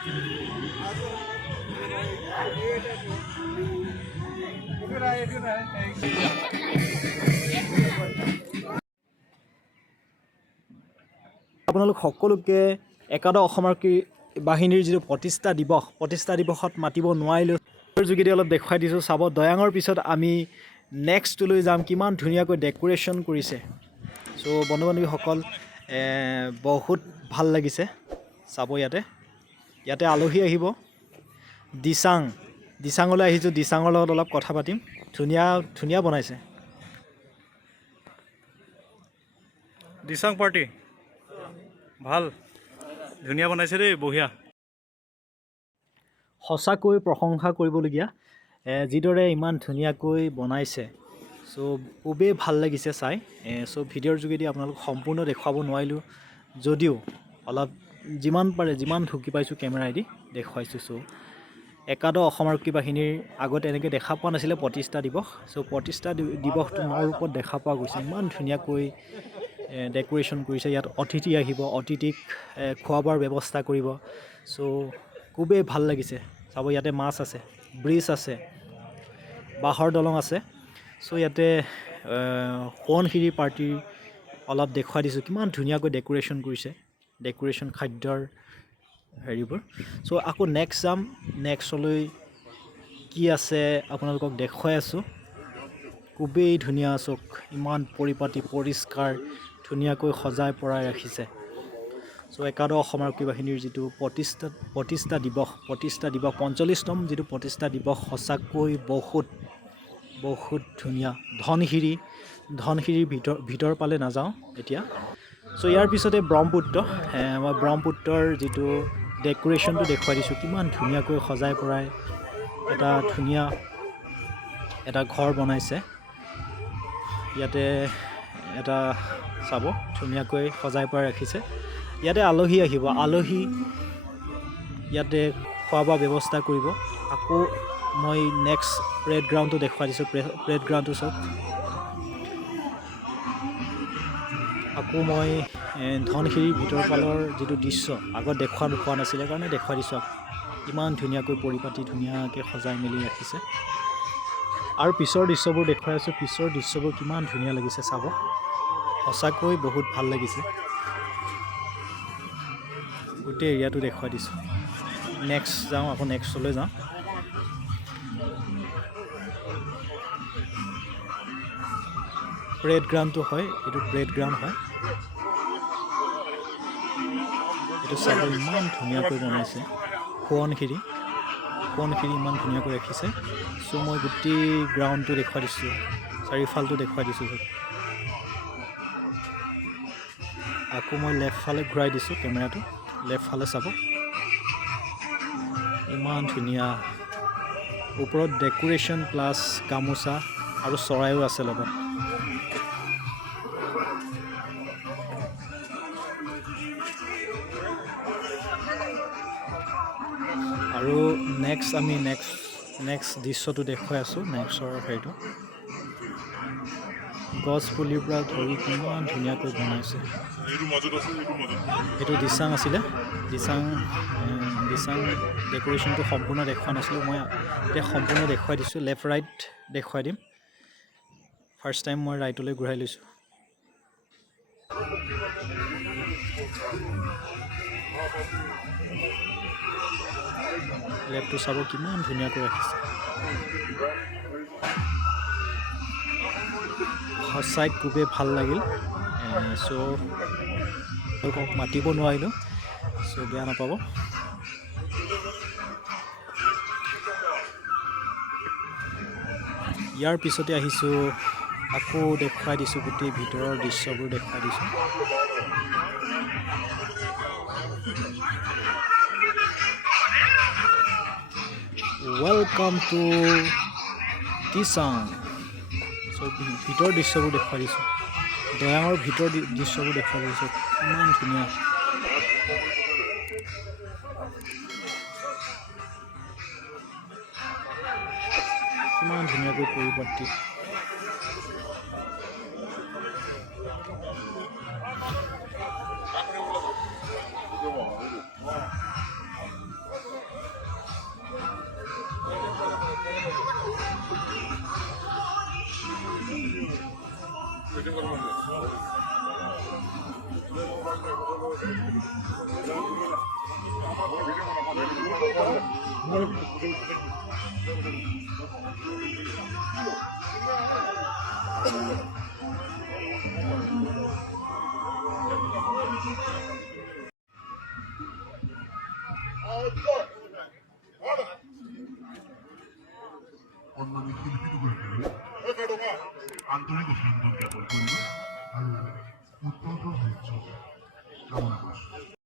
আপোনালোক সকলোকে একাদশ অসম আৰক্ষী বাহিনীৰ যিটো প্ৰতিষ্ঠা দিৱসত মাতিব নোৱাৰিলোঁ যোগেদি অলপ দেখুৱাই দিছোঁ। চাব দয়াঙৰ পিছত আমি নেক্সটলৈ যাম। কিমান ধুনীয়াকৈ ডেকোৰেশ্যন কৰিছে। চ' বন্ধু বান্ধৱীসকল বহুত ভাল লাগিছে চাব। ইয়াতে আলহী আহিব। দিচাঙলৈ আহিছোঁ। দিচাঙৰ লগত অলপ কথা পাতিম। ধুনীয়া বনাইছে দিচাং পাৰ্টি। ভাল ধুনীয়া বনাইছে দেই, বঢ়িয়া। সঁচাকৈ প্ৰশংসা কৰিবলগীয়া, যিদৰে ইমান ধুনীয়াকৈ বনাইছে। চ' খুবেই ভাল লাগিছে চাই। চ' ভিডিঅ'ৰ যোগেদি আপোনালোক সম্পূৰ্ণ দেখুৱাব নোৱাৰিলোঁ যদিও অলপ যিমান পাৰে যিমান ঢুকি পাইছোঁ কেমেৰাইদি দেখুৱাইছোঁ। চ' একাদশ অসম আৰক্ষী বাহিনীৰ আগত এনেকৈ দেখা পোৱা নাছিলে প্ৰতিষ্ঠা দিৱস। চ' প্ৰতিষ্ঠা দিৱসটো ন ৰূপত দেখা পোৱা গৈছে। ইমান ধুনীয়াকৈ ডেকোৰেশ্যন কৰিছে। ইয়াত অতিথি আহিব, অতিথিক খোৱা বোৱাৰ ব্যৱস্থা কৰিব। চ' খুবেই ভাল লাগিছে চাব। ইয়াতে মাছ আছে, ব্ৰিজ আছে, বাঁহৰ দলং আছে। চ' ইয়াতে সোৱণশিৰি পাৰ্টিৰ অলপ দেখুৱাই দিছোঁ কিমান ধুনীয়াকৈ ডেকোৰেশ্যন কৰিছে। ডেকোৰেশ্যন খাদ্যৰ হেৰিবোৰ। চ' আকৌ নেক্সট যাম। নেক্সটলৈ কি আছে আপোনালোকক দেখুৱাই আছোঁ। খুবেই ধুনীয়া চক, ইমান পৰিপাটি পৰিষ্কাৰ ধুনীয়াকৈ সজাই পৰাই ৰাখিছে। চ' একাদশ অসম আৰক্ষী বাহিনীৰ যিটো প্ৰতিষ্ঠা দিৱস 45তম যিটো প্ৰতিষ্ঠা দিৱস, সঁচাকৈ বহুত ধুনীয়া। ধনশিৰিৰ ভিতৰ পালে নাযাওঁ এতিয়া। চ' ইয়াৰ পিছতে মই ব্ৰহ্মপুত্ৰৰ যিটো ডেকোৰেশ্যনটো দেখুৱাই দিছোঁ। কিমান ধুনীয়াকৈ সজাই পৰাই ধুনীয়া এটা ঘৰ বনাইছে। ইয়াতে চাব ধুনীয়াকৈ সজাই পৰাই ৰাখিছে। ইয়াতে আলহী আহিব। আলহী ইয়াতে খোৱা বোৱা ব্যৱস্থা কৰিব। আকৌ মই নেক্সট প্ৰেড গ্ৰাউণ্ডটো দেখুৱাই দিছোঁ। প্ৰেড গ্ৰাউণ্ডটো চাওক। আকৌ মই ধনশিৰিৰ ভিতৰফালৰ যিটো দৃশ্য আগত দেখুওৱা নাছিলে কাৰণে দেখুৱাই দিছোঁ। ইমান ধুনীয়াকৈ পৰিপাটি ধুনীয়াকৈ সজাই মেলি ৰাখিছে। আৰু পিছৰ দৃশ্যবোৰ দেখুৱাই আছোঁ। পিছৰ দৃশ্যবোৰ কিমান ধুনীয়া লাগিছে চাব। সঁচাকৈ বহুত ভাল লাগিছে। গোটেই এৰিয়াটো দেখুৱাই দিছোঁ। নেক্সট যাওঁ, আকৌ নেক্সটলৈ যাওঁ। প্ৰেড গ্ৰাউণ্ডটো হয়, এইটো প্ৰেড গ্ৰাউণ্ড হয়। এইটো চাব ইমান ধুনীয়াকৈ বনাইছে। সোৱণশিৰি ইমান ধুনীয়াকৈ ৰাখিছে। চ' মই গোটেই গ্ৰাউণ্ডটো দেখুৱাই দিছোঁ, চাৰিওফালটো দেখুৱাই দিছোঁ। আকৌ মই লেফ্ট ফালে ঘূৰাই দিছোঁ কেমেৰাটো। লেফ্ট ফালে চাব ইমান ধুনীয়া। ওপৰত ডেকোৰেশ্যন প্লাছ গামোচা আৰু চৰাইও আছে লগত। আৰু আমি নেক্সট দৃশ্যটো দেখুৱাই আছোঁ। নেক্সটৰ হেৰিটো গছ পুলিৰ পৰা ধৰি কিমান ধুনীয়াকৈ বনাইছে। এইটো দিচাং আছিলে। দিচাং ডেকোৰেশ্যনটো সম্পূৰ্ণ দেখুওৱা নাছিলোঁ। মই এতিয়া সম্পূৰ্ণ দেখুৱাই দিছোঁ। লেফ্ট ৰাইট দেখুৱাই দিম। ফাৰ্ষ্ট টাইম মই ৰাইটলৈ ঘূৰাই লৈছোঁ। লেফ্টটো চাব কিমান ধুনীয়াকৈ ৰাখিছে। সঁচাই খুবেই ভাল লাগিল। চ' তেওঁলোকক মাতিব নোৱাৰিলোঁ। চ' বেয়া নাপাব। ইয়াৰ পিছতে আহিছোঁ। আকৌ দেখুৱাই দিছোঁ গোটেই ভিতৰৰ দৃশ্যবোৰ দেখুৱাই দিছোঁ। Welcome to Disang. চ' ভিতৰৰ দৃশ্যবোৰ দেখুৱাই দিছোঁ। দয়াঙৰ ভিতৰৰ দৃশ্যবোৰ দেখুৱাই দিছোঁ। ইমান ধুনীয়া। কিমান ধুনীয়াকৈ পৰিপাটি। অন্যান্য শিল্পীদেৰ আন্তৰিক অভিনন্দন জ্ঞাপন কৰব।